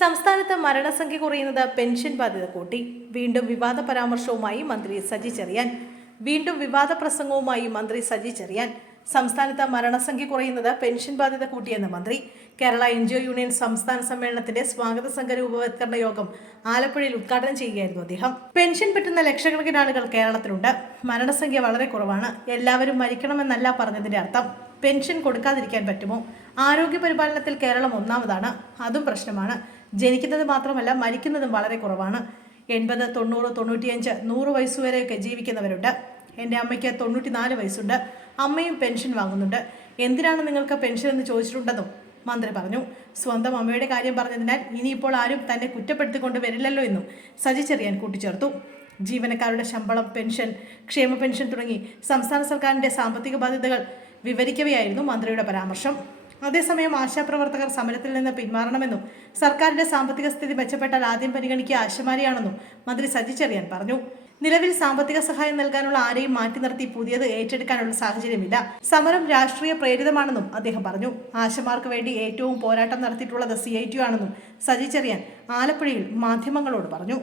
സംസ്ഥാനത്ത് മരണസംഖ്യ കുറയുന്നത് പെൻഷൻ ബാധ്യത കൂട്ടി. വീണ്ടും വിവാദ പരാമർശവുമായി മന്ത്രി സജി ചെറിയാൻ. സംസ്ഥാനത്ത് മരണസംഖ്യ കുറയുന്നത് പെൻഷൻ ബാധ്യത കൂട്ടിയെന്ന് മന്ത്രി. കേരള എൻജിഒ യൂണിയൻ സംസ്ഥാന സമ്മേളനത്തിന്റെ സ്വാഗത സംഘ രൂപവത്കരണ യോഗം ആലപ്പുഴയിൽ ഉദ്ഘാടനം ചെയ്യുകയായിരുന്നു അദ്ദേഹം. പെൻഷൻ പറ്റുന്ന ലക്ഷക്കണക്കിന് ആളുകൾ കേരളത്തിലുണ്ട്. മരണസംഖ്യ വളരെ കുറവാണ്. എല്ലാവരും മരിക്കണമെന്നല്ല പറഞ്ഞതിന്റെ അർത്ഥം. പെൻഷൻ കൊടുക്കാതിരിക്കാൻ പറ്റുമോ? ആരോഗ്യ പരിപാലനത്തിൽ കേരളം ഒന്നാമതാണ്. അതും പ്രശ്നമാണ്. ജനിക്കുന്നത് മാത്രമല്ല, മരിക്കുന്നതും വളരെ കുറവാണ്. 80, 90, 95, 100 വയസ്സുവരെയൊക്കെ ജീവിക്കുന്നവരുണ്ട്. എൻ്റെ അമ്മയ്ക്ക് 94 വയസ്സുണ്ട്. അമ്മയും പെൻഷൻ വാങ്ങുന്നുണ്ട്. എന്തിനാണ് നിങ്ങൾക്ക് പെൻഷൻ എന്ന് ചോദിച്ചിട്ടുണ്ടെന്നും മന്ത്രി പറഞ്ഞു. സ്വന്തം അമ്മയുടെ കാര്യം പറഞ്ഞതിനാൽ ഇനിയിപ്പോൾ ആരും തന്നെ കുറ്റപ്പെടുത്തിക്കൊണ്ട് വരില്ലല്ലോ എന്നും സജി ചെറിയാൻ കൂട്ടിച്ചേർത്തു. ജീവനക്കാരുടെ ശമ്പളം, പെൻഷൻ, ക്ഷേമ പെൻഷൻ തുടങ്ങി സംസ്ഥാന സർക്കാരിൻ്റെ സാമ്പത്തിക ബാധ്യതകൾ വിവരിക്കവെയായിരുന്നു മന്ത്രിയുടെ പരാമർശം. അതേസമയം ആശാപ്രവർത്തകർ സമരത്തിൽ നിന്ന് പിന്മാറണമെന്നും സർക്കാരിന്റെ സാമ്പത്തിക സ്ഥിതി മെച്ചപ്പെട്ടാൽ ആദ്യം പരിഗണിക്കുക ആശമാരെയാണെന്നും മന്ത്രി സജി ചെറിയാൻ പറഞ്ഞു. നിലവിൽ സാമ്പത്തിക സഹായം നൽകാനുള്ള ആരെയും മാറ്റി നിർത്തി പുതിയത് ഏറ്റെടുക്കാനുള്ള സാഹചര്യമില്ല. സമരം രാഷ്ട്രീയ പ്രേരിതമാണെന്നും അദ്ദേഹം പറഞ്ഞു. ആശമാർക്ക് വേണ്ടി ഏറ്റവും പോരാട്ടം നടത്തിയിട്ടുള്ളത് CITU ആണെന്നും സജി ചെറിയാൻ ആലപ്പുഴയിൽ മാധ്യമങ്ങളോട് പറഞ്ഞു.